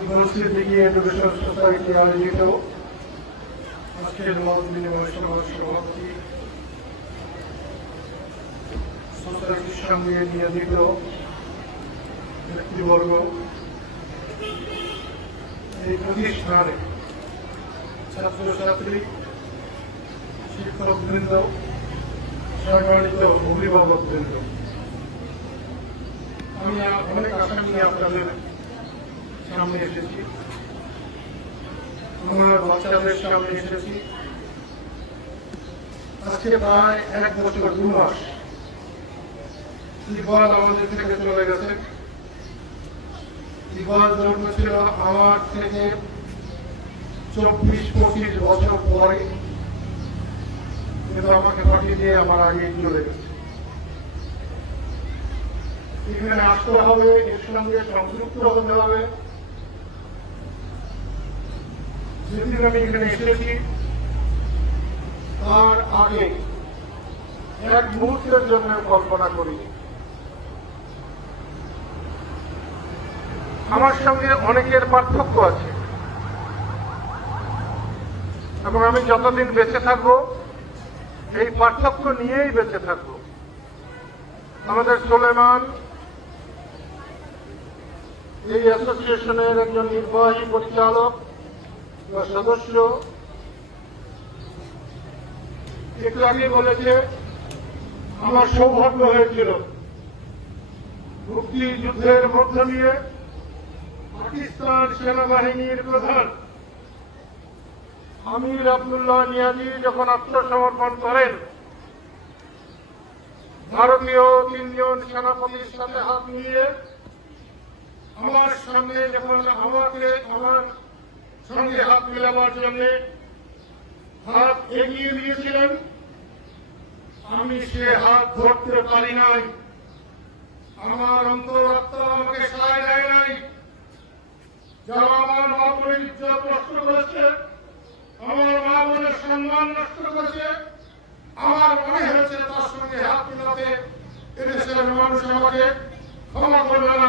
উপস্থিতি education society আয়োজিত আজকের আমি অনেক আশা এসেছি। আমার সামনে এসেছি। এক বছর মাস। থেকে আমার থেকে চব্বিশ পঁচিশ বছর পরে। কিন্তু আমাকে পাঠিয়ে দিয়ে আমার আগে চলে গেছে। এখানে আসতে হবে, এর সঙ্গে সংযুক্ত হতে হবে। যেদিন আমি এখানে এসেছি, তার আগে এক মুহূর্তের জন্য কল্পনা করিনি আমার সঙ্গে অনেকের পার্থক্য আছে। এবং আমি যতদিন বেঁচে থাকব, এই পার্থক্য নিয়েই বেঁচে থাকব। আমাদের সোলেমান এই অ্যাসোসিয়েশনের একজন নির্বাহী পরিচালক বা সদস্য। একটু আগে বলেছে আমার সৌভাগ্য হয়েছিল মুক্তিযুদ্ধের মধ্য দিয়ে পাকিস্তান সেনাবাহিনীর প্রধান আমির আবদুল্লাহ নিয়াজি যখন আত্মসমর্পণ করেন, ভারতীয় তিনজন সেনাপতির সাথে হাত মিলিয়ে আমার সামনে যখন আমাকে আমার সঙ্গে হাত মেলাবার জন্য হাত এগিয়ে দিয়েছিলেন, আমি সে হাত ধরতে পারি নাই। আমার অন্তরাত্মা আমাকে সায় দেয় নাই। যারা আমার মা বোনের ইজ্জত নষ্ট করেছে, আমার মা বোনের সম্মান নষ্ট করেছে, আমার মনে হয়েছে তার সঙ্গে হাত মিলাতে এদেশের মানুষ আমাকে ক্ষমা করবে না।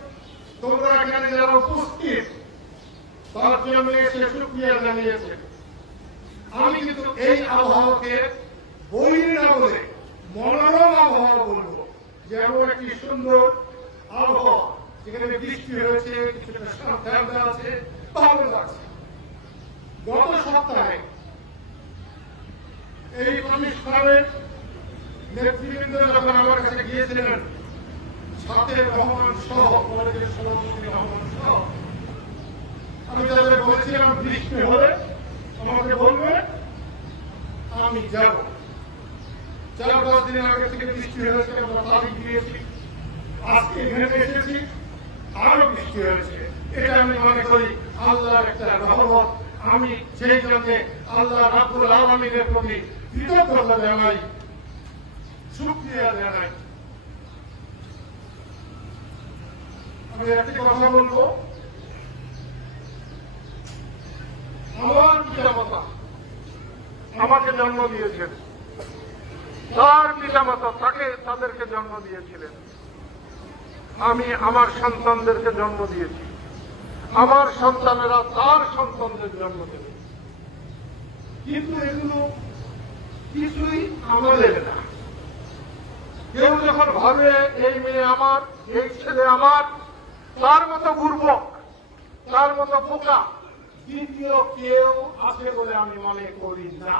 তোমরা এখানে যারা উপস্থিত, তার জন্য সে সুক্রিয়া জানিয়েছে। আমি কিন্তু এই আবহাওয়াকে বৈরী না বলে, মনোরম আবহাওয়া বলব যেমন একটি সুন্দর আবহাওয়া, যেখানে বৃষ্টি হয়েছে আছে গত সপ্তাহে এই অনুষ্ঠানের নেতৃবৃন্দ যখন আমার কাছে গিয়েছিলেন আমি তাদের বলেছিলাম বৃষ্টি হলে আমাকে বলবে, আমি যাব। চার পাঁচ আগে থেকে বৃষ্টি হয়েছে আজকে এখানে এসেছি, আরও বৃষ্টি হয়েছে। এটা আমি মনে করি আল্লাহর একটা রহমত আমি সেই জন্য আল্লাহ রাব্বুল আলমিনের প্রতি কৃতজ্ঞতা জানাই, শুক্রিয়া জানাই। আমাকে জন্ম দিয়েছেন। তার পিতামাতা তাকে তাদেরকে জন্ম দিয়েছিলেন। আমি আমার সন্তানদেরকে জন্ম দিয়েছি। আমার সন্তানেরা তার সন্তানদের জন্ম দেবে। কিন্তু এগুলো কিছুই আমাদের না। কেউ যখন ভাবে এই মেয়ে আমার, এই ছেলে আমার তার মতো বুর্বক তার মতো বোকা দ্বিতীয় কেউ আছে বলে আমি মনে করি না।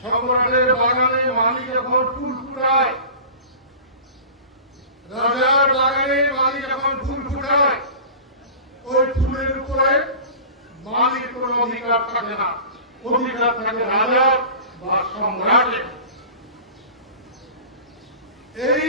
সম্রাটের বাগানে মালি যখন ফুল ফুটায়, রাজার বাগানে মালি যখন ফুল ফুটায়, ওই ফুলের উপরে মালির কোন অধিকার থাকে না। অধিকার থাকে রাজার বা সম্রাটের এই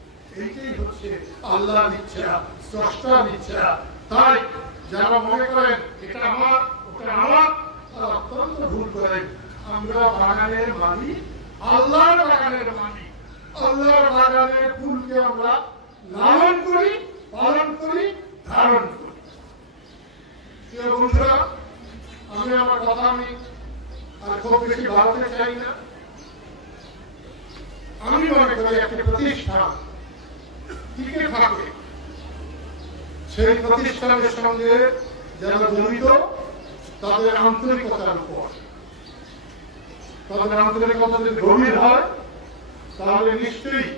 এইটাই হচ্ছে আল্লাহর ইচ্ছা, স্রষ্টার ইচ্ছা। তাই যারা মনে করেন এটা আমার, ওটা আমার, তারা অত্যন্ত ভুল করেন আমরা বাগানের মালিক, আল্লাহর বাগানের মালিক। আল্লাহর বাগানের ফুলকে আমরা লালন করি, পালন করি, ধারণ করি। বন্ধুরা, আমি আমার কথা আমি আর খুব বেশি বাড়াতে চাই না। আমি মনে করি একটি প্রতিষ্ঠান টিকে থাকে সেই প্রতিষ্ঠানের সঙ্গে যারা জড়িত, তাদের আন্তরিকতার উপর। তাদের আন্তরিকতা যদি গভীর হয়, তাহলে নিশ্চয়ই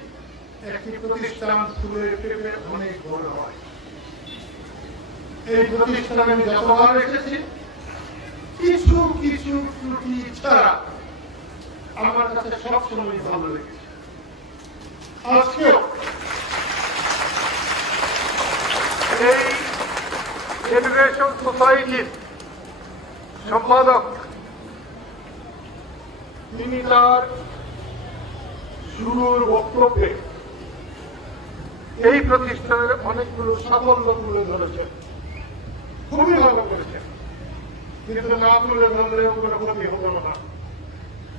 একটি প্রতিষ্ঠান পেপে অনেক বড় হয়। এই আমি যতবার কিছু কিছু ত্রুটি ছাড়া আমার কাছে সবসময় ভালো লেগেছে। আজকেও এই জেনারেশন সোসাইটির সম্পাদক তিনি তার শুরুর বক্তব্যে এই প্রতিষ্ঠানের অনেকগুলো সাফল্য তুলে ধরেছেন। খুবই ভালো করেছেন। কিন্তু না তুলে ধরলে কোনো ক্ষতি হতো না।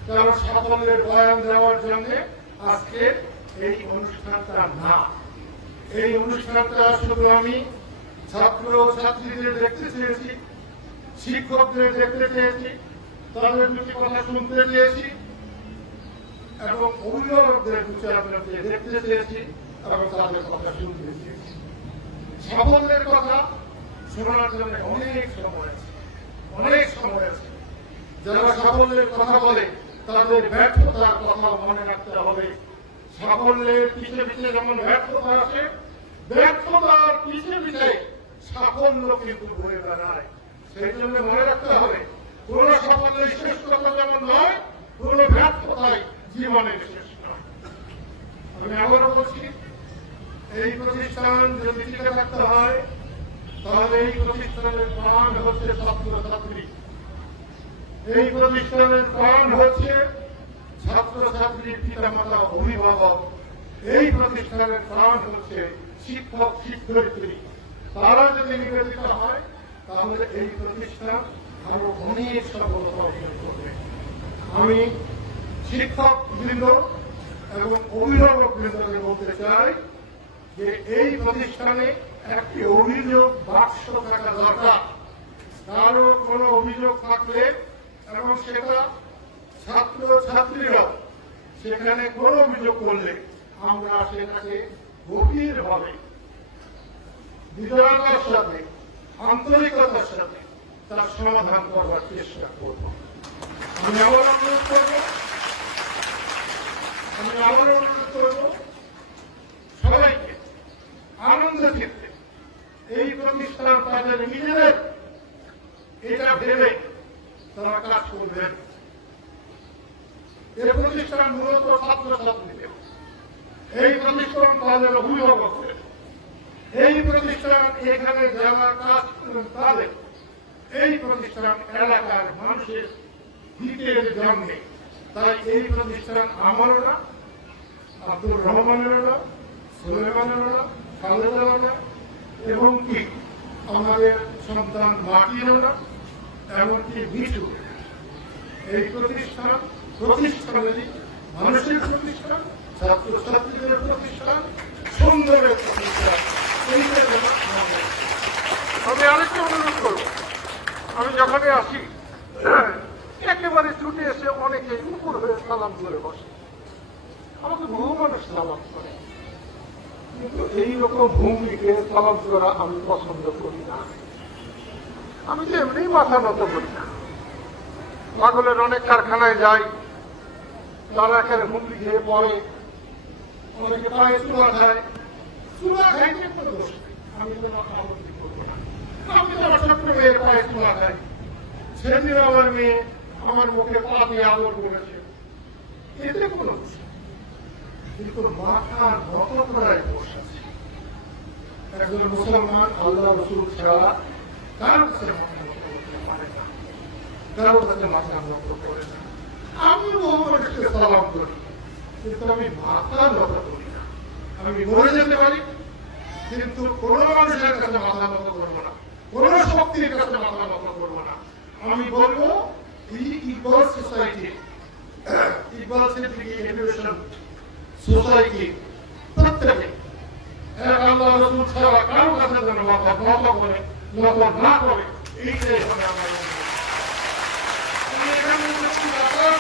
কারণ সাফল্যের বয়ান দেওয়ার জন্য আজকে এই অনুষ্ঠানটা না। এই অনুষ্ঠানটা শুধু আমি ছাত্র ছাত্রীদের দেখতে চেয়েছি, শিক্ষকদের দেখতে চেয়েছি, তাদের দুটি কথা শুনতে চেয়েছি এবং অভিভাবকদের দুটি আপনাকে দেখতে চেয়েছি এবং তাদের কথা শুনতে চেয়েছি। সাফল্যের কথা শোনার জন্য অনেক সময় আছে, অনেক সময় আছে। যারা সাফল্যের কথা বলে, তাদের ব্যর্থতার কথা মনে রাখতে হবে। সাফল্যের পিছে পিছে যেমন ব্যর্থতা আসে ব্যর্থতার পিছে পিছে সাফল্য কিন্তু ঘুরে বেড়ায়। সেই জন্য মনে রাখতে হবে, কোন সাফল্যের শেষ যেমন নয়, কোন ব্যর্থতাই জীবনের শেষ আমি আবারও বলছি, এই প্রতিষ্ঠান যদি টিকে থাকতে হয়, তাহলে এই প্রতিষ্ঠানের প্রাণ হচ্ছে ছাত্র ছাত্রী এই প্রতিষ্ঠানের প্রাণ হচ্ছে ছাত্র ছাত্রী পিতা মাতা অভিভাবক, এই প্রতিষ্ঠানের প্রাণ হচ্ছে শিক্ষক, শিক্ষয়িত্রী। তারা যদি নিবেদিত হয়, তাহলে এই প্রতিষ্ঠান আরও অনেক সফলতা অর্জন করবে। আমি শিক্ষক বৃন্দ এবং অভিভাবক বৃন্দকে বলতে চাই যে এই প্রতিষ্ঠানে একটি অভিযোগ বাক্স থাকা দরকার। কারও কোনো অভিযোগ থাকলে এবং সেটা ছাত্র ছাত্রীরা সেখানে কোনো অভিযোগ করলে আমরা সেটাকে গভীরভাবে বিদয়তার সাথে, আন্তরিকতার সাথে তার সমাধান করবার চেষ্টা করব। আমি আবার অনুরোধ করব, আমি আবার অনুরোধ করব, সবাইকে আনন্দ ক্ষেত্রে এই প্রতিষ্ঠান তাদের নিজেদের এটা ভেবে তারা কাজ করবেন। এই প্রতিষ্ঠান মূলত ছাত্র ছাত্রীদের এই প্রতিষ্ঠান তাদের অভিভাবকদের। এই প্রতিষ্ঠান এখানে যারা কাজ তাদের। এই প্রতিষ্ঠান এলাকার মানুষের হিতের জন্যে। তাই এই প্রতিষ্ঠান আমারও না আব্দুর রহমানেরও না সুলেমানেরও না খালেদারও না এবং কি আমাদের সন্তান মাটিরও না এমনকি মিঠু এই প্রতিষ্ঠান আমি আরেকটা অনুরোধ করব। আমি যখনই আসি একেবারে ছুটে এসে অনেকে উপর হয়ে সালাম করে বসে। আমাকে বহু মানুষ সালাম করে। কিন্তু এইরকম ভূমিকে সালাম করা আমি পছন্দ করি না। আমি তো এমনি মাথা নত করি না। পাগলের অনেক কারখানায় যাই তারা এখানে হুমড়ি খেয়ে পড়ে। অনেকে পায়ে চুয়া খায়। দোষ? আমি আমার ছোট্ট মেয়ের পায়ে চুয়া খাই। সেদিন আমার মেয়ে আমার মুখে পা দিয়ে আদর করেছে। এতে কোনো কিন্তু মাথা নত করায় আছে। একজন মুসলমান আল্লাহ রসুল ছাড়া কাছে মাথা নত করতে পারে না। মাথা করে না। আমি মোহাম্মদকে সালাম করি। কিন্তু আমি মাথা নত করি না। আমি মরে যেতে পারি, কিন্তু কোন মানুষের কাছে মাথা নত করব না। কোন শক্তির কাছে মাথা নত করব না। আমি বলব, এই Iqbal society Iqbal Siddiqui education society প্রত্যেকে আল্লাহ রসুল ছাড়া কারও কাছে যেন মাথা নত করে, নত না করে, এইটাই হবে আমার অনুরোধ। আমি এখানে একটু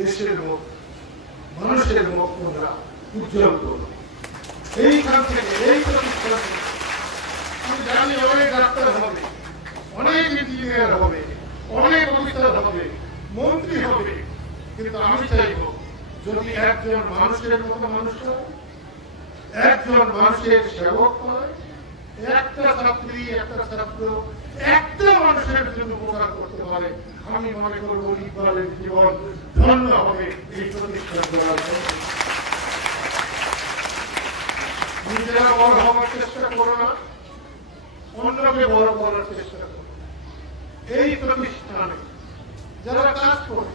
দেশের মুখ মানুষের মুখ তোমরা উজ্জ্বল করো এইখান থেকে এই প্রতিষ্ঠান জানি অনেক ডাক্তার হবে, অনেক ইঞ্জিনিয়ার হবে, অনেক অফিসার হবে, মন্ত্রী হবে। কিন্তু আমি চাইব, যদি একজন মানুষের মতো মানুষ হয়, একজন মানুষের সেবক হয়, একটা ছাত্রী, একটা ছাত্র, একটা মানুষের জন্য উপকার করতে পারে, আমি মনে করব ইকবালের জীবন। ধন্য হবে এই প্রতিষ্ঠান করার জন্য নিজেরা বড় হওয়ার চেষ্টা করো না অন্যকে বড় করার চেষ্টা করো এই প্রতিষ্ঠানে যারা কাজ করে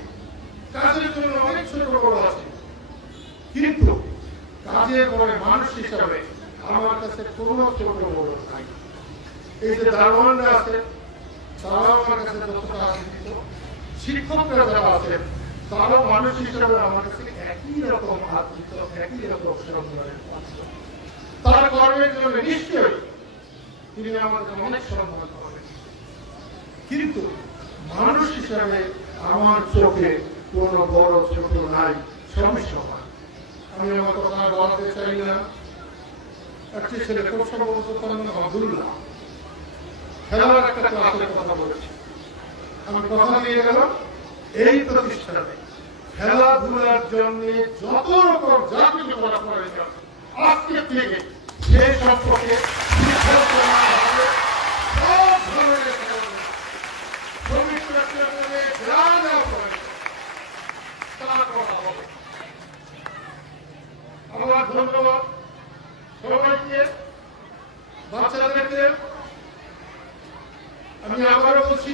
কাজের জন্য অনেক ছোট বড় আছে কিন্তু যতটা আশীর্বিত শিক্ষকরা যারা আছেন তারাও মানুষ হিসাবে আমার কাছে একই রকম আদৃত একই রকম সম্মানের তার কর্মের জন্য নিশ্চয়ই তিনি আমাকে অনেক সম্মান কিন্তু মানুষ হিসাবে আমার চোখে কোনো বড় ছোট নাই সবই সমান আমি আমার কথা বলাতে চাই না। একটি ছেলে খুব সম্ভবত খেলার একটা কথা বলেছে। আমি কথা নিয়ে গেলাম। এই প্রতিষ্ঠানে খেলাধুলার জন্য যত রকম যা কিছু করা প্রয়োজন আজকে থেকে সম্পর্কে আমার ধন্যবাদ সবাইকে আমি আবারও বলছি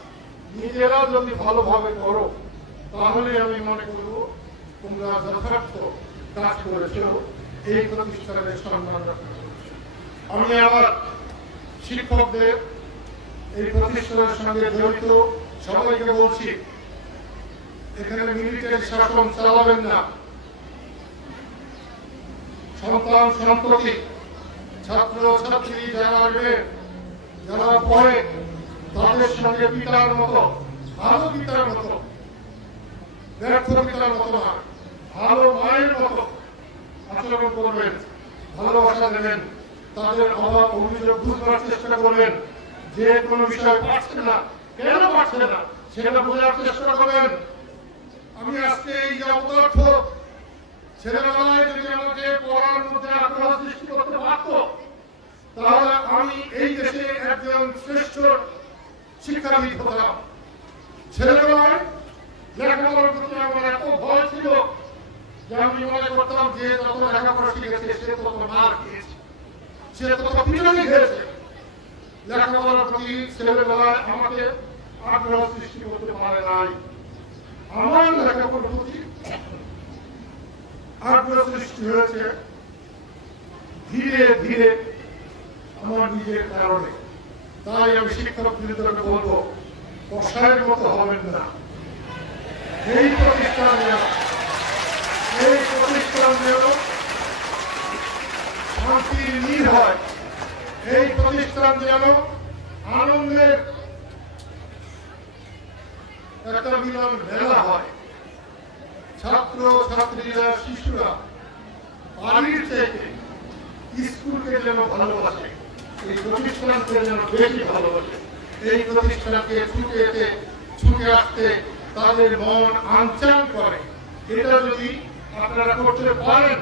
নিজেরা যদি ভালোভাবে করো, তাহলে আমি মনে করব তোমরা যথার্থ কাজ করেছ। এই প্রতিষ্ঠানের সম্মান আমি আমার শিক্ষকদের এই প্রতিষ্ঠানের সঙ্গে জড়িত সবাইকে বলছি, এখানে মিলিটারি শাসন চালাবেন না। সন্তান সম্প্রতি ছাত্র ছাত্রী যারা যারা পড়ে তাদের সঙ্গে পিতার মতো, ভালো পিতার মতো, ব্যর্থ পিতার মতো না, ভালো মায়ের মতো আচরণ করবেন, ভালোবাসা দেবেন, তাদের অভাব অভিযোগ বুঝবার চেষ্টা করবেন, যে কোনো বিষয় পারছে না, কেন পারছে না, সেটা বোঝার চেষ্টা করবেন। আমি আজকে এই যে অপদার্থ ছেলেবেলায় যদি আমাকে পড়ার মধ্যে আগ্রহ সৃষ্টি করতে পারত, তাহলে আমি এই দেশে একজন শ্রেষ্ঠ শিক্ষাবিদ হতাম ছেলেবেলায় লেখাপড়ার প্রতি আমার এত ভয় ছিল যে আমি মনে করতাম যে যত লেখাপড়া শিখেছে, সে তত মার খেয়েছে। সে তত পিছনে খেয়েছে। লেখাপড়ার প্রতি ছেলেবেলায় আমাকে আগ্রহ সৃষ্টি করতে পারে নাই। আমার লেখাপড়ার প্রতি আগ্রহ সৃষ্টি হয়েছে ধীরে ধীরে আমার নিজের কারণে। তাই আমি শিক্ষক বিরুদ্ধে বলব কষায়ের মতো হবেন না। এই প্রতিষ্ঠান এই প্রতিষ্ঠান শান্তির হয়। এই প্রতিষ্ঠান যেন আনন্দের একটা মিলন মেলা হয়। ছাত্র, ছাত্রীরা, শিশুরা, বাড়ির থেকে স্কুলকে যেন ভালোবাসে। এই প্রতিষ্ঠানকে যেন বেশি ভালোবাসে, এই প্রতিষ্ঠানকে ছুটে ছুটে আসতে তাদের মন আনচান করে। এটা যদি আপনারা করতে পারেন,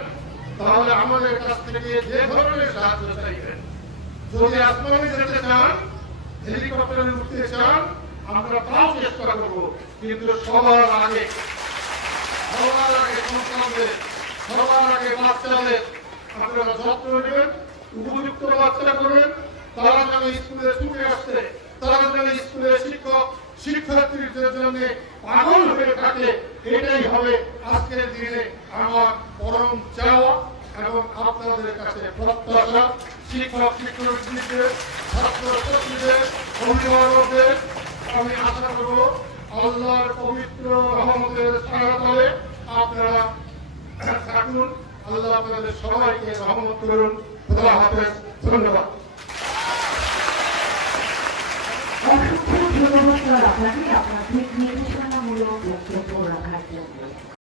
তাহলে আমাদের কাছ থেকে যে ধরনের সাহায্য চাইবেন, যদি আসমানে যেতে চান, হেলিকপ্টারে উঠতে চান, আমরা তাও চেষ্টা করব, কিন্তু সবার আগে সবার আগে সন্তানদের সবার আগে বাচ্চাদের আপনারা যত্ন নেবেন উপযুক্ত বাচ্চা করবেন তারা যেন স্কুলে ছুটে আসছে তারা যেন স্কুলে শিক্ষক শিক্ষার্থীদের জন্য পাগল হয়ে থাকে, এটাই হবে আজকের দিনে আমার পরম চাওয়া এবং আপনাদের কাছে প্রত্যাশা। শিক্ষক শিক্ষার্থীদের ছাত্র ছাত্রীদের অভিভাবকদের, আমি আশা করব আল্লাহর পবিত্র রহমতের ছায়াতলে আপনারা থাকুন। আল্লাহ আপনাদের সবাইকে রহমত করুন। খোদা হাফেজ ধন্যবাদ। অসংখ্য ধন্যবাদ আপনাকে আপনার দিক নির্দেশনামূলক বক্তব্য রাখার জন্য।